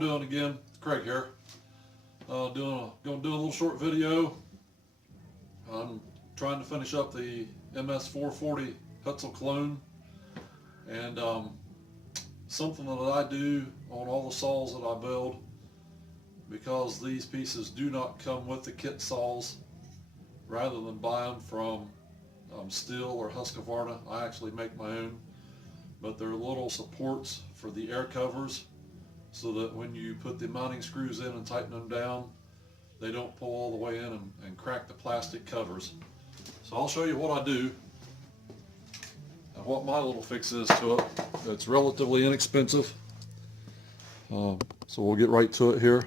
doing again? Craig here. Gonna do a little short video. I'm trying to finish up the MS440 Huztl clone, and something that I do on all the saws that I build, because these pieces do not come with the kit saws. Rather than buy them from Stihl or Husqvarna, I actually make my own. But they're little supports for the air covers, so that when you put the mounting screws in and tighten them down, they don't pull all the way in and crack the plastic covers. So I'll show you what I do and what my little fix is to it. It's relatively inexpensive. So we'll get right to it here.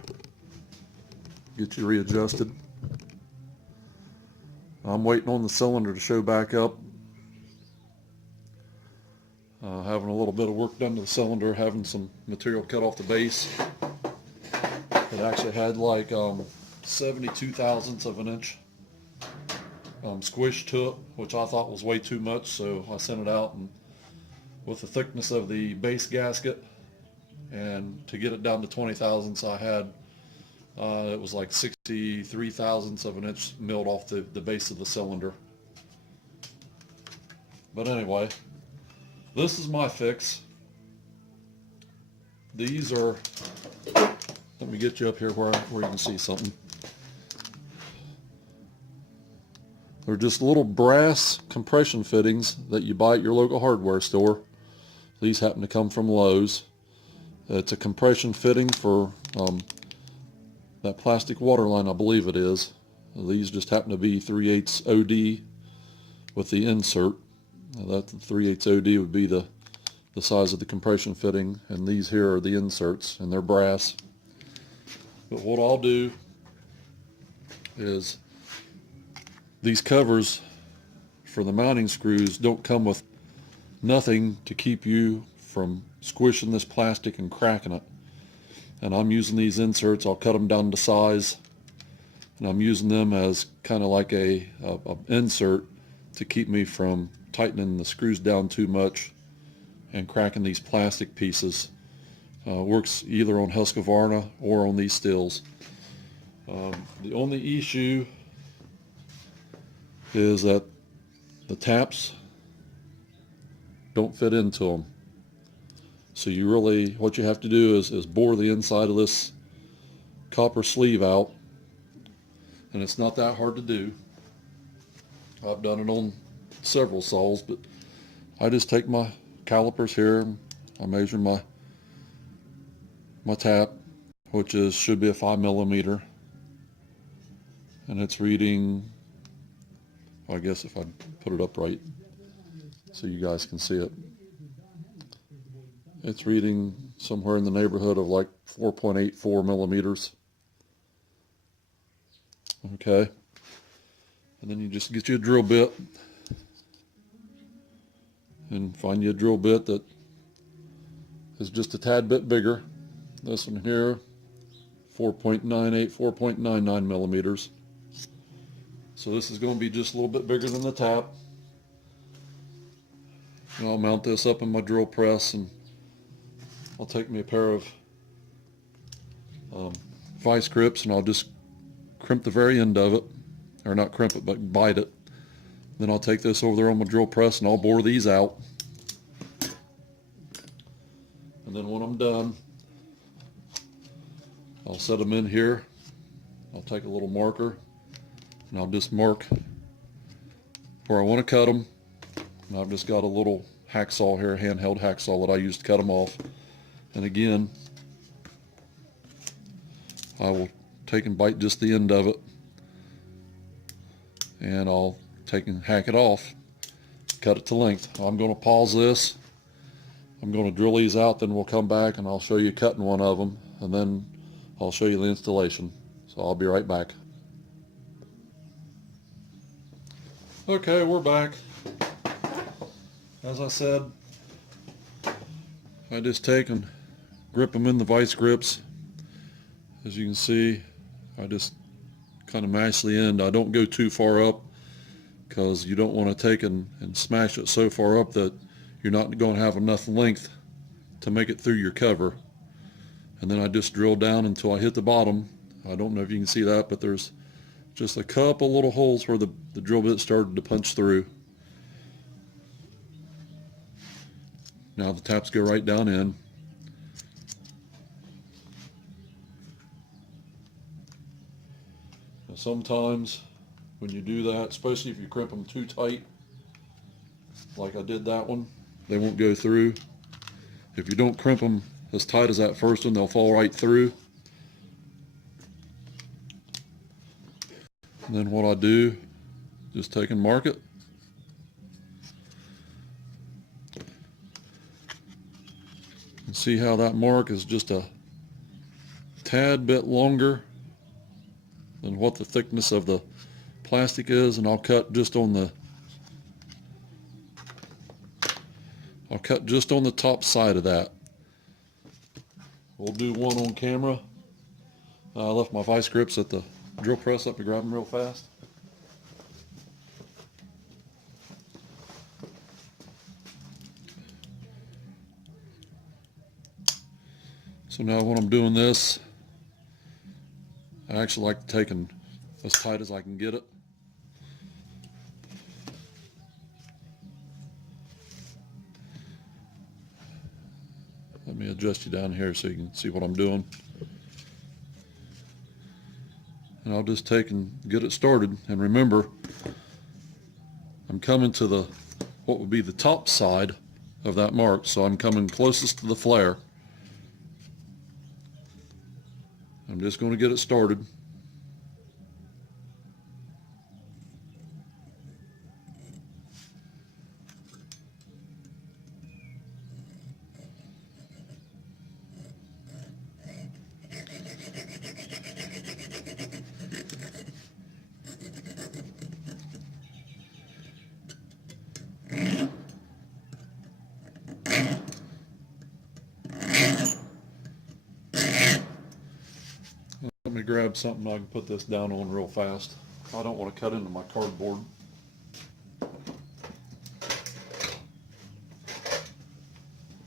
Get you readjusted. I'm waiting on the cylinder to show back up. Having a little bit of work done to the cylinder, having some material cut off the base. It actually had like 72 thousandths of an inch squish to it, which I thought was way too much, so I sent it out, and with the thickness of the base gasket, and to get it down to 20 thousandths, I had it was like 63 thousandths of an inch milled off the base of the cylinder. But anyway, this is my fix. These are, let me get you up here where you can see something. They're just little brass compression fittings that you buy at your local hardware store. These happen to come from Lowe's. It's a compression fitting for that plastic water line, I believe it is. These just happen to be 3/8 OD with the insert. That 3/8 OD would be the size of the compression fitting, and these here are the inserts, and they're brass. But what I'll do is, these covers for the mounting screws don't come with nothing to keep you from squishing this plastic and cracking it. And I'm using these inserts. I'll cut them down to size, and I'm using them as kind of like a insert to keep me from tightening the screws down too much and cracking these plastic pieces. Works either on Husqvarna or on these Stihls. The only issue is that the taps don't fit into them. So you really, what you have to do is bore the inside of this copper sleeve out, and it's not that hard to do. I've done it on several saws, but I just take my calipers here, and I measure my tap, which should be a 5mm, and it's reading, I guess if I put it up right so you guys can see it, it's reading somewhere in the neighborhood of like 4.84 millimeters. Okay, and then you just get you a drill bit and find you a drill bit that is just a tad bit bigger. This one here, 4.98, 4.99 millimeters. So this is going to be just a little bit bigger than the tap. And I'll mount this up in my drill press, and I'll take me a pair of vice grips, and I'll just crimp the very end of it, or not crimp it, but bite it. Then I'll take this over there on my drill press, and I'll bore these out. And then when I'm done, I'll set them in here. I'll take a little marker, and I'll just mark where I want to cut them. And I've just got a little hacksaw here, handheld hacksaw that I use to cut them off. And again, I will take and bite just the end of it, and I'll take and hack it off, cut it to length. I'm going to pause this. I'm going to drill these out, then we'll come back and I'll show you cutting one of them, and then I'll show you the installation. So I'll be right back. Okay, we're back. As I said, I just take and grip them in the vice grips. As you can see, I just kind of mash the end. I don't go too far up, because you don't want to take and smash it so far up that you're not going to have enough length to make it through your cover. and then I just drill down until I hit the bottom. I don't know if you can see that, but there's just a couple little holes where the drill bit started to punch through. Now the taps go right down in. Now sometimes when you do that, especially if you crimp them too tight, like I did that one, they won't go through. If you don't crimp them as tight as that first one, they'll fall right through. And then what I do, just take and mark it. And see how that mark is just a tad bit longer than what the thickness of the plastic is, and I'll cut just on the top side of that. We'll do one on camera. I left my vice grips at the drill press. Let me grab them real fast. So now when I'm doing this, I actually like to take it as tight as I can get it. Let me adjust you down here so you can see what I'm doing. And I'll just take and get it started. And remember, I'm coming to what would be the top side of that mark. So I'm coming closest to the flare. I'm just going to get it started. Let me grab something I can put this down on real fast. I don't want to cut into my cardboard.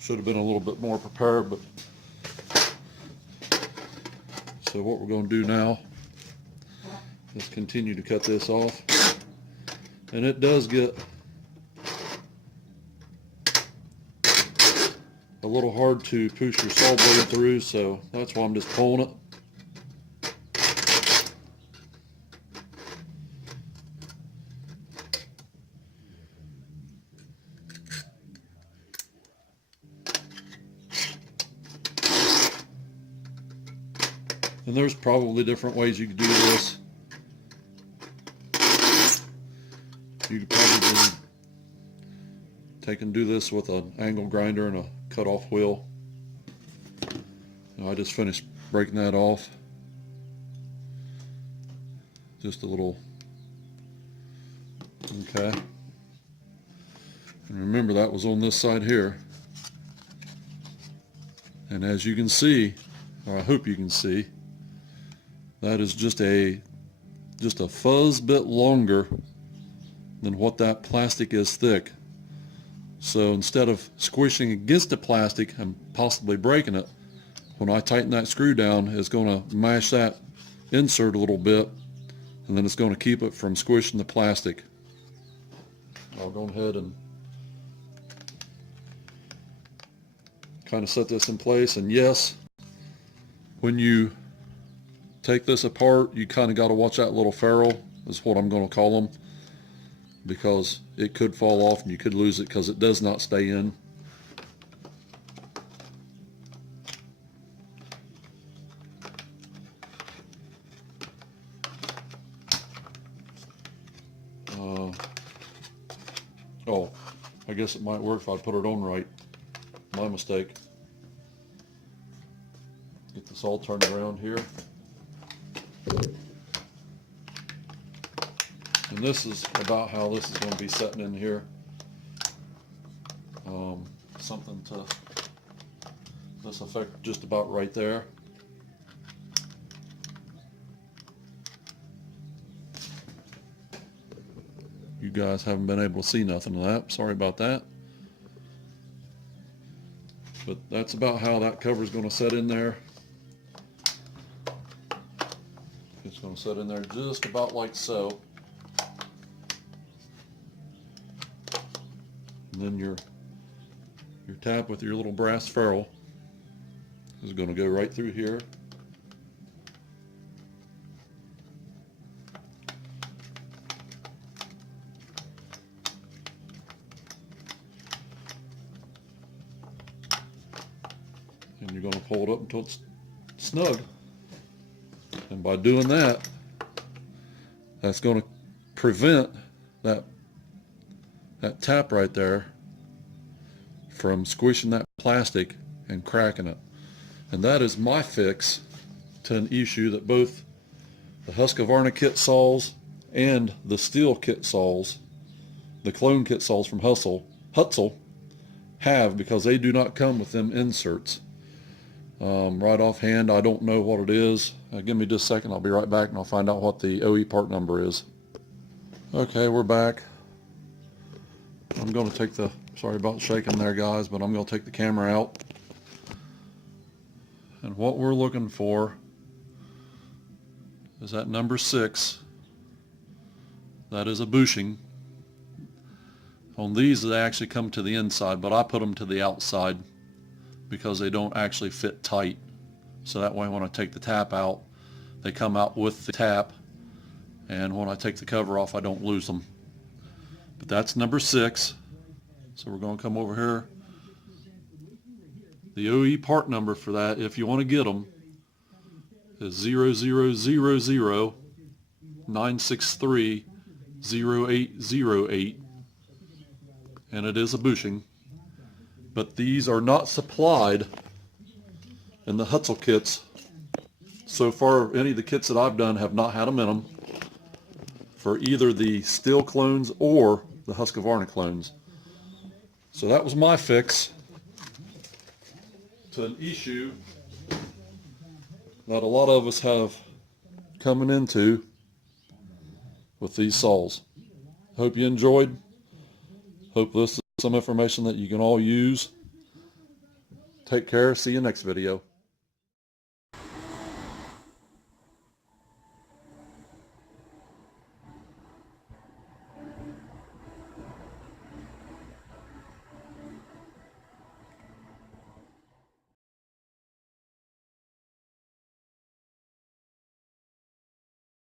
Should have been a little bit more prepared, but so what we're going to do now is continue to cut this off. And it does get a little hard to push your saw blade through, so that's why I'm just pulling it. And there's probably different ways you could do this. You could probably take and do this with an angle grinder and a cut-off wheel. Now I just finished breaking that off. Just a little, okay. And remember, that was on this side here. And as you can see, or I hope you can see, that is just a fuzz bit longer than what that plastic is thick. So instead of squishing against the plastic and possibly breaking it, when I tighten that screw down, it's going to mash that insert a little bit, and then it's going to keep it from squishing the plastic. I'll go ahead and kind of set this in place. And yes, when you take this apart, you kind of got to watch that little ferrule, is what I'm going to call them, because it could fall off and you could lose it because it does not stay in. Oh, I guess it might work if I put it on right. My mistake. Get this all turned around here. And this is about how this is going to be setting in here. Something to this effect, just about right there. You guys haven't been able to see nothing of that. Sorry about that. But that's about how that cover is going to set in there. going to set in there just about like so. And then your tap with your little brass ferrule is going to go right through here. And you're going to pull it up until it's snug. And by doing that, that's going to prevent that tap right there from squishing that plastic and cracking it. And that is my fix to an issue that both the Husqvarna kit saws and the steel kit saws, the clone kit saws from Huztl have, because they do not come with them inserts. Right offhand, I don't know what it is. Give me just a second, I'll be right back and I'll find out what the OE part number is. Okay, we're back. I'm going to take the, sorry about shaking there guys, but I'm going to take the camera out. And what we're looking for is that number 6. That is a bushing. On these, they actually come to the inside, but I put them to the outside because they don't actually fit tight. So that way when I take the tap out, they come out with the tap, and when I take the cover off, I don't lose them. But that's number 6. So we're going to come over here. The OE part number for that, if you want to get them, is 0000-963-0808, and it is a bushing. But these are not supplied in the Huztl kits. So far, any of the kits that I've done have not had them in them for either the steel clones or the Husqvarna clones. So that was my fix to an issue that a lot of us have coming into with these saws. Hope you enjoyed. Hope this is some information that you can all use. Take care. See you next video.